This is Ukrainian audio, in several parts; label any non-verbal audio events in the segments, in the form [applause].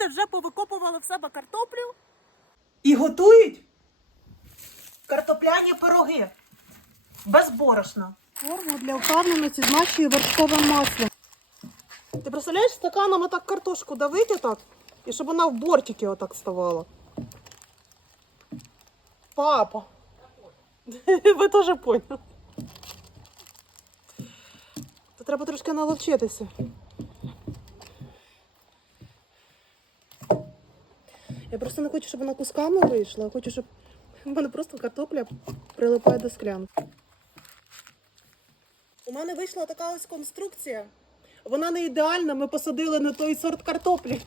люди вже повикопували в себе картоплю. І готують картопляні пироги без борошна. Форму для впевненості змащую вершковим маслом. Ти представляєш, стаканом отак картошку давити так, і щоб вона в бортики отак ставала. Папа. [laughs] Ви теж поняли. Треба трошки наловчитися. Я просто не хочу, щоб вона кусками вийшла, я хочу, щоб [laughs] в мене просто картопля прилипає до склянки. У мене вийшла така ось конструкція. Вона не ідеальна, ми посадили не той сорт картоплі.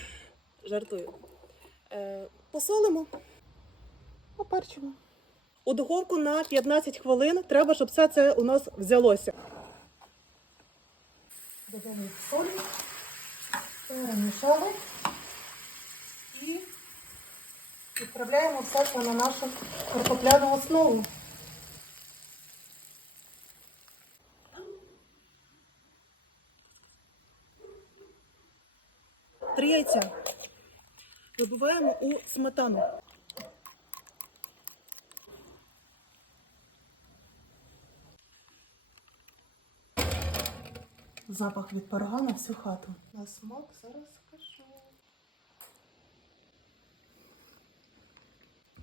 [laughs] Жартую. Е, посолимо, поперчимо. У духовку на 15 хвилин треба, щоб все це у нас взялося. Додаємо солі, перемішали і відправляємо все це на нашу картопляну основу. Три яйця. Вибиваємо у сметану. Запах від пирога на всю хату. На смак зараз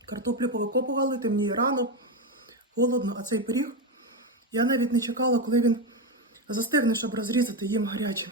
Картоплю повикопували, темніє рано, голодно, а цей пиріг я навіть не чекала, коли він застигне, щоб розрізати їм гарячим.